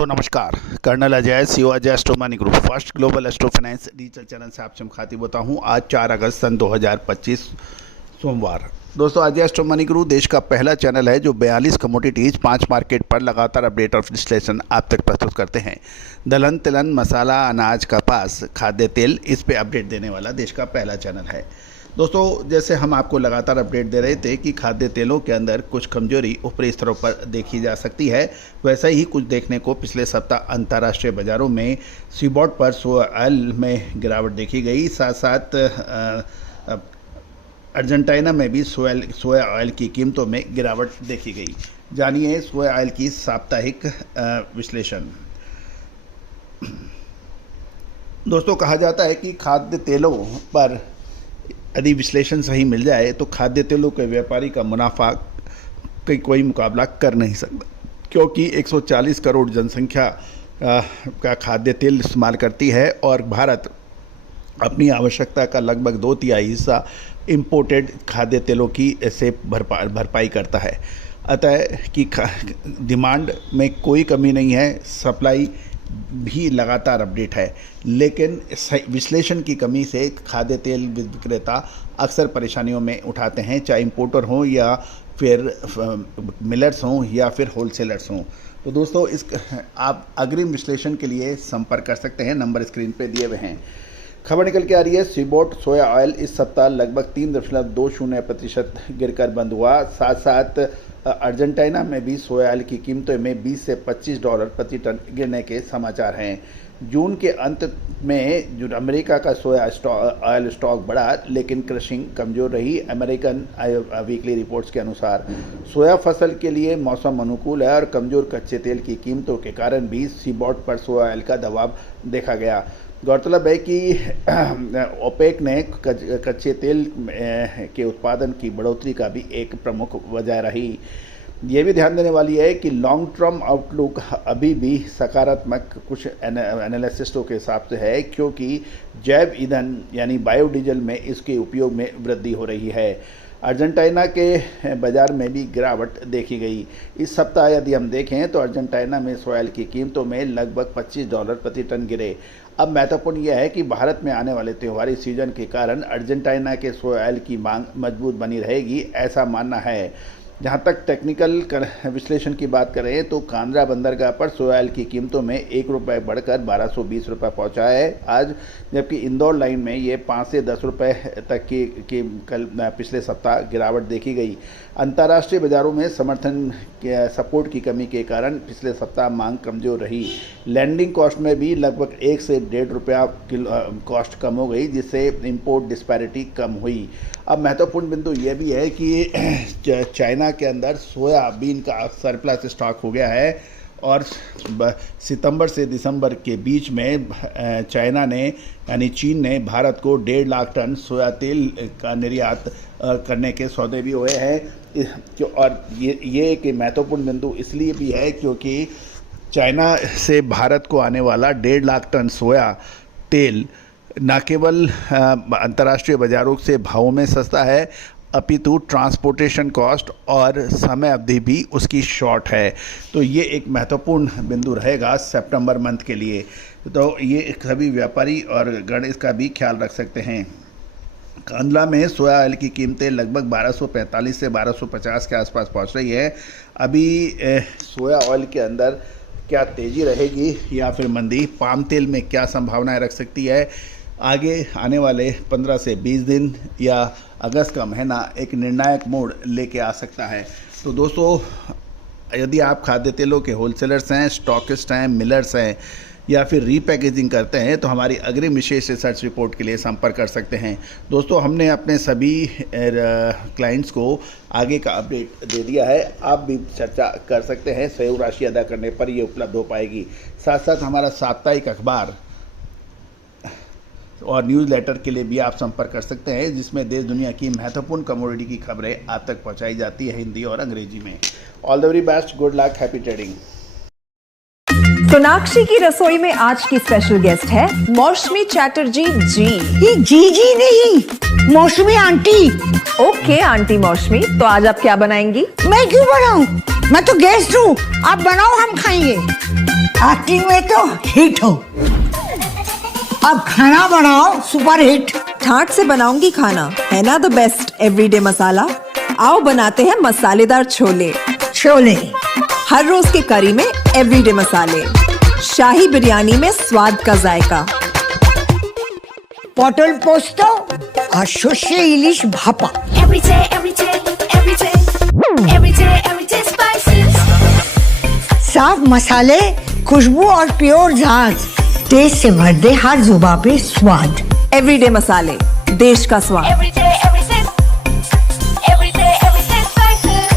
दोस्तों नमस्कार। Colonel Ajay, CEO Ajay Astro Money Group, first global Astro Finance digital channel से आपसे मुखातिब होता हूं। आज 4 अगस्त सन 2025 सोमवार। दोस्तों, अजय एस्ट्रो मनी ग्रुप देश का पहला चैनल है जो 42 कमोडिटीज 5 मार्केट पर लगातार अपडेट और विश्लेषण आप तक प्रस्तुत करते हैं। दलहन, तिलहन, मसाला, अनाज, कपास, खाद्य तेल, इस पे अपडेट देने वाला देश का पहला चैनल है। दोस्तों, जैसे हम आपको लगातार अपडेट दे रहे थे कि खाद्य तेलों के अंदर कुछ कमजोरी ऊपरी स्तरों पर देखी जा सकती है, वैसा ही कुछ देखने को पिछले सप्ताह अंतर्राष्ट्रीय बाजारों में सीबॉट पर सोया ऑयल में गिरावट देखी गई। साथ साथ अर्जेंटीना में भी सोया ऑयल की कीमतों में गिरावट देखी गई। जानिए सोया ऑयल की साप्ताहिक विश्लेषण। दोस्तों, कहा जाता है कि खाद्य तेलों पर यदि विश्लेषण सही मिल जाए तो खाद्य तेलों के व्यापारी का मुनाफा कोई मुकाबला कर नहीं सकता, क्योंकि 140 करोड़ जनसंख्या का खाद्य तेल इस्तेमाल करती है और भारत अपनी आवश्यकता का लगभग 2/3 हिस्सा इंपोर्टेड खाद्य तेलों की से भरपाई करता है। अतः कि डिमांड में कोई कमी नहीं है, सप्लाई भी लगातार अपडेट है, लेकिन विश्लेषण की कमी से खाद्य तेल विक्रेता अक्सर परेशानियों में उठाते हैं, चाहे इंपोर्टर हों या फिर मिलर्स हों या फिर होलसेलर्स हों। तो दोस्तों, आप अग्रिम विश्लेषण के लिए संपर्क कर सकते हैं, नंबर स्क्रीन पे दिए हुए हैं। खबर निकल के आ रही है, सीबॉट सोया ऑयल इस सप्ताह लगभग 3.20% गिरकर बंद हुआ। साथ साथ अर्जेंटीना में भी सोया ऑयल की कीमतों में $20 से $25 प्रति टन गिरने के समाचार हैं। जून के अंत में जो अमेरिका का सोया ऑयल स्टॉक बढ़ा, लेकिन क्रशिंग कमजोर रही। अमेरिकन वीकली रिपोर्ट्स के अनुसार सोया फसल के लिए मौसम अनुकूल है और कमजोर कच्चे तेल की कीमतों के कारण भी सीबॉट पर सोया ऑयल का दबाव देखा गया। गौरतलब है कि ओपेक ने कच्चे तेल के उत्पादन की बढ़ोतरी का भी एक प्रमुख वजह रही। ये भी ध्यान देने वाली है कि लॉन्ग टर्म आउटलुक अभी भी सकारात्मक कुछ एनालिस्टों के हिसाब से है, क्योंकि जैव ईंधन यानी बायोडीजल में इसके उपयोग में वृद्धि हो रही है। अर्जेंटीना के बाज़ार में भी गिरावट देखी गई। इस सप्ताह यदि हम देखें तो अर्जेंटीना में सोया ऑयल की कीमतों में लगभग $25 प्रति टन गिरे। अब महत्वपूर्ण यह है कि भारत में आने वाले त्योहारी सीजन के कारण अर्जेंटीना के सोया ऑयल की मांग मजबूत बनी रहेगी, ऐसा मानना है। जहां तक टेक्निकल विश्लेषण की बात करें तो कांद्रा बंदरगाह पर सोया ऑयल की कीमतों में ₹1 बढ़कर ₹1220 पहुंचा है आज, जबकि इंदौर लाइन में ये ₹5 से ₹10 तक की कल पिछले सप्ताह गिरावट देखी गई। अंतर्राष्ट्रीय बाजारों में समर्थन सपोर्ट की कमी के कारण पिछले सप्ताह मांग कमजोर रही। लैंडिंग कॉस्ट में भी लगभग ₹1 से ₹1.5 कॉस्ट कम हो गई, जिससे इंपोर्ट डिस्पैरिटी कम हुई। अब महत्वपूर्ण बिंदु यह भी है कि चाइना के अंदर सोयाबीन का सरप्लस स्टॉक हो गया है और सितंबर से दिसंबर के बीच में चाइना ने यानी चीन ने भारत को 1.5 लाख टन सोया तेल का निर्यात करने के सौदे भी हुए हैं। और ये एक महत्वपूर्ण बिंदु इसलिए भी है क्योंकि चाइना से भारत को आने वाला 1.5 लाख टन सोया तेल न केवल अंतर्राष्ट्रीय बाज़ारों से भावों में सस्ता है, अपितु ट्रांसपोर्टेशन कॉस्ट और समय अवधि भी उसकी शॉर्ट है। तो ये एक महत्वपूर्ण बिंदु रहेगा सितंबर मंथ के लिए। तो ये सभी व्यापारी और गण इसका भी ख्याल रख सकते हैं। कांदला में सोया ऑयल की कीमतें लगभग 1245 से 1250 के आसपास पहुंच रही है। अभी सोया ऑयल के अंदर क्या तेज़ी रहेगी या फिर मंदी, पाम तेल में क्या संभावनाएं रख सकती है, आगे आने वाले 15 से 20 दिन या अगस्त का महीना एक निर्णायक मोड़ लेके आ सकता है। तो दोस्तों, यदि आप खाद्य तेलों के होलसेलर्स हैं, स्टॉकिस्ट हैं, मिलर्स हैं या फिर रीपैकेजिंग करते हैं तो हमारी अग्रिम विशेष रिसर्च रिपोर्ट के लिए संपर्क कर सकते हैं। दोस्तों, हमने अपने सभी क्लाइंट्स को आगे का अपडेट दे दिया है, आप भी चर्चा कर सकते हैं, सहयोग राशि अदा करने पर ये उपलब्ध हो पाएगी। साथ साथ हमारा साप्ताहिक अखबार और न्यूज़लेटर के लिए भी आप संपर्क कर सकते हैं, जिसमें देश दुनिया की महत्वपूर्ण कमोडिटी की खबरें आप तक पहुंचाई जाती है हिंदी और अंग्रेजी में। All the very best, good luck, happy trading. Sonakshi की रसोई में आज की स्पेशल गेस्ट है मौसमी चैटर्जी जी। ये जी नहीं, मौसमी आंटी। ओके आंटी मौसमी, तो आज आप क्या बनाएंगी? मैं क्यों बनाऊं? मैं तो गेस्ट हूँ, आप बनाओ, हम खाएंगे। एक्टिंग में तो हिट हो। अब खाना बनाओ सुपर हिट। ठाट से बनाऊंगी खाना, है ना द बेस्ट एवरीडे मसाला। आओ बनाते हैं मसालेदार छोले। छोले, हर रोज के करी में एवरीडे मसाले, शाही बिरयानी में स्वाद का जायका। পটল পোস্ত আর সর্ষে ইলিশ ভাপা। Every day, every day, every day, every day, every day spices. साफ मसाले, खुशबू और प्योर झांझ, टेस्ट से भर दे हर जुबां पे स्वाद। एवरीडे मसाले, देश का स्वाद। Every day, every day, every day, every day spices.